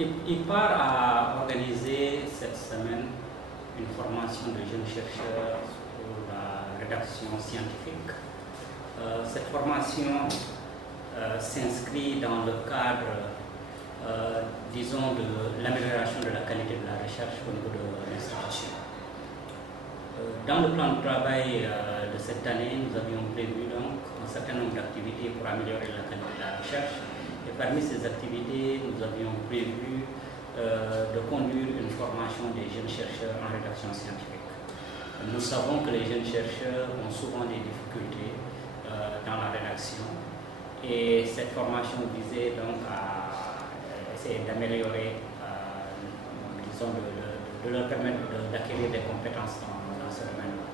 IPAR a organisé cette semaine une formation de jeunes chercheurs sur la rédaction scientifique. Cette formation s'inscrit dans le cadre, disons, de l'amélioration de la qualité de la recherche au niveau de l'institution. Dans le plan de travail de cette année, nous avions prévu donc un certain nombre d'activités pour améliorer la qualité de la recherche. Et parmi ces activités, nous avions prévu de conduire une formation des jeunes chercheurs en rédaction scientifique. Nous savons que les jeunes chercheurs ont souvent des difficultés dans la rédaction et cette formation visait donc à essayer d'améliorer, disons, de leur permettre d'acquérir des compétences dans ce domaine-là.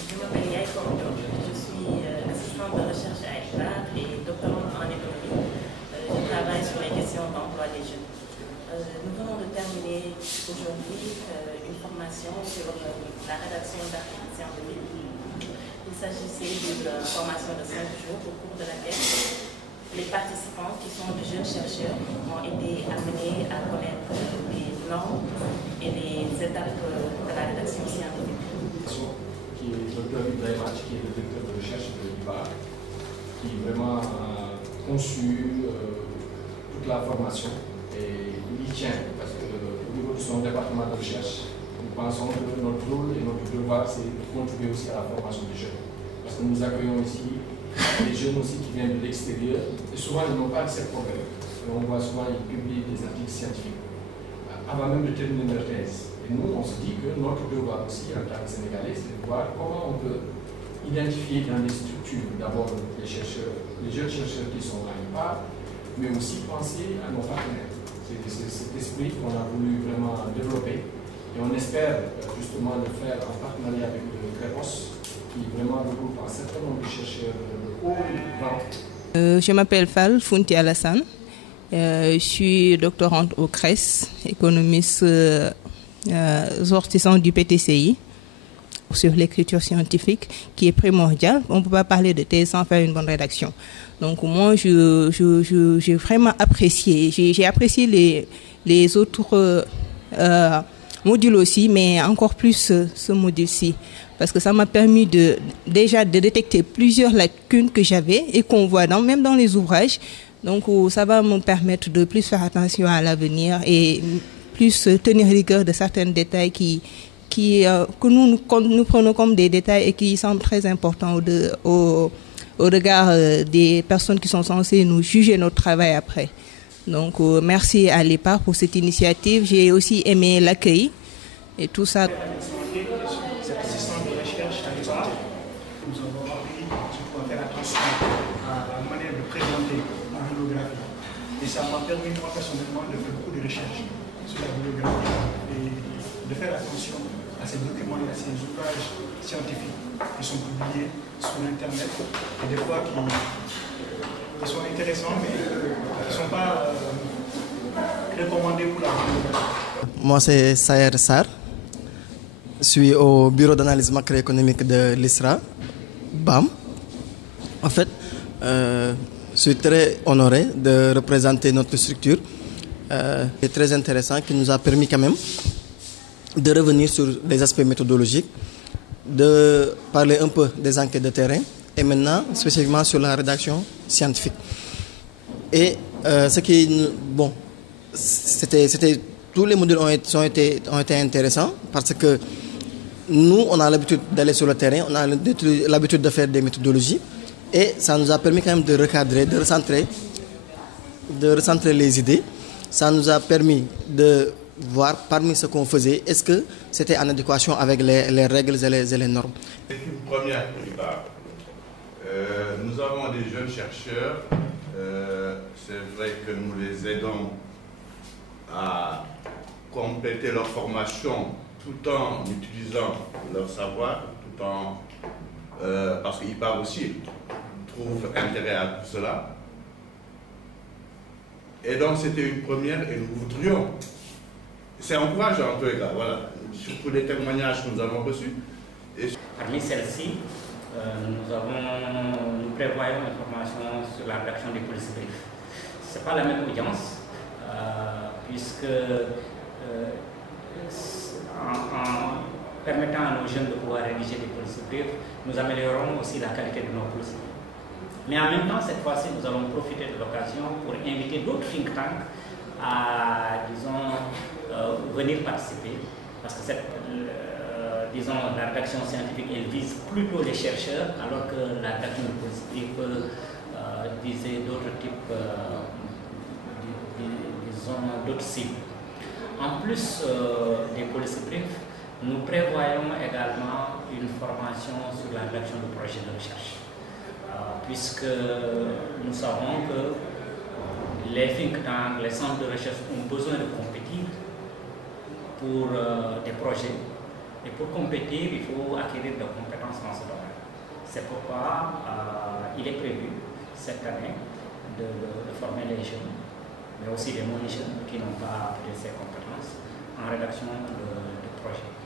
Je m'appelle Yaï Kordo, je suis assistante de recherche à IPAR et doctorante en économie. Je travaille sur les questions d'emploi des jeunes. Nous venons de terminer aujourd'hui une formation sur la rédaction d'articles scientifiques. Il s'agissait d'une formation de 5 jours au cours de laquelle les participants, qui sont de jeunes chercheurs, ont été amenés à connaître les normes et les étapes de la rédaction scientifique. Qui est le docteur Ibrahim, qui est le directeur de recherche de l'IPAR, qui vraiment a conçu toute la formation et il y tient parce qu'au niveau de son département de recherche, nous pensons que notre rôle et notre devoir c'est de contribuer aussi à la formation des jeunes. Parce que nous accueillons ici des jeunes aussi qui viennent de l'extérieur et souvent ils n'ont pas de ces problèmes. On voit souvent ils publient des articles scientifiques avant même de terminer leur thèse. Et nous on se dit que notre devoir aussi en tant que Sénégalais c'est de voir comment on peut identifier dans les structures d'abord les jeunes chercheurs qui sont à l'IPAR, mais aussi penser à nos partenaires. C'est cet esprit qu'on a voulu vraiment développer et on espère justement le faire en partenariat avec le CREPOS qui vraiment regroupe un certain nombre de chercheurs de haut rang. Je m'appelle Fall Founti Alassane, je suis doctorante au CRES, économiste sortissant du PTCI sur l'écriture scientifique qui est primordiale. On ne peut pas parler de thèse sans faire une bonne rédaction. Donc moi, j'ai vraiment apprécié. J'ai apprécié les autres modules aussi, mais encore plus ce module-ci. Parce que ça m'a permis déjà de détecter plusieurs lacunes que j'avais et qu'on voit même dans les ouvrages. Donc ça va me permettre de plus faire attention à l'avenir et plus tenir rigueur de certains détails que nous prenons comme des détails et qui semblent très importants au regard des personnes qui sont censées nous juger notre travail après. Donc merci à l'IPAR pour cette initiative. J'ai aussi aimé l'accueil et tout ça. Cette assistante de recherche à l'IPAR, nous avons appris surtout à faire attention à la manière de présenter la bibliographie. Et ça m'a permis moi personnellement de faire beaucoup de recherches sur la bibliographie et de faire attention à ces documents et à ces ouvrages scientifiques qui sont publiés sur Internet et des fois qui sont intéressants mais qui ne sont pas recommandés pour la bibliographie. Moi c'est Saher Sar, je suis au bureau d'analyse macroéconomique de l'ISRA, BAM. En fait, je suis très honoré de représenter notre structure. C'est très intéressant qui nous a permis quand même de revenir sur les aspects méthodologiques, de parler un peu des enquêtes de terrain et maintenant spécifiquement sur la rédaction scientifique. Et ce qui, bon, c'était tous les modules ont été intéressants parce que nous, on a l'habitude d'aller sur le terrain, on a l'habitude de faire des méthodologies et ça nous a permis quand même de recadrer, de recentrer les idées. Ça nous a permis de voir parmi ce qu'on faisait, est-ce que c'était en adéquation avec les règles et les normes. C'est une première part. Nous avons des jeunes chercheurs, c'est vrai que nous les aidons à compléter leur formation tout en utilisant leur savoir, tout en parce qu'ils parlent aussi, trouvent intérêt à tout cela. Et donc c'était une première et nous voudrions, c'est encourageant en tous les cas, voilà, surtout les témoignages que nous avons reçus. Parmi celles-ci, nous prévoyons une formation sur la rédaction des polices briefs. Ce n'est pas la même audience. puisque en permettant à nos jeunes de pouvoir rédiger des policies briefs, nous améliorons aussi la qualité de nos policies. Mais en même temps, cette fois-ci, nous allons profiter de l'occasion pour inviter d'autres think tanks à, disons, venir participer, parce que disons, la rédaction scientifique, elle vise plutôt les chercheurs, alors que la rédaction de politique peut viser d'autres types, disons, d'autres cibles. En plus des policies briefs, nous prévoyons également une formation sur la rédaction de projets de recherche, puisque nous savons que les think tanks, les centres de recherche ont besoin de compétir pour des projets. Et pour compétir, il faut acquérir des compétences dans ce domaine. C'est pourquoi il est prévu cette année de former les jeunes, mais aussi les moins jeunes qui n'ont pas appris ces compétences en rédaction de projets.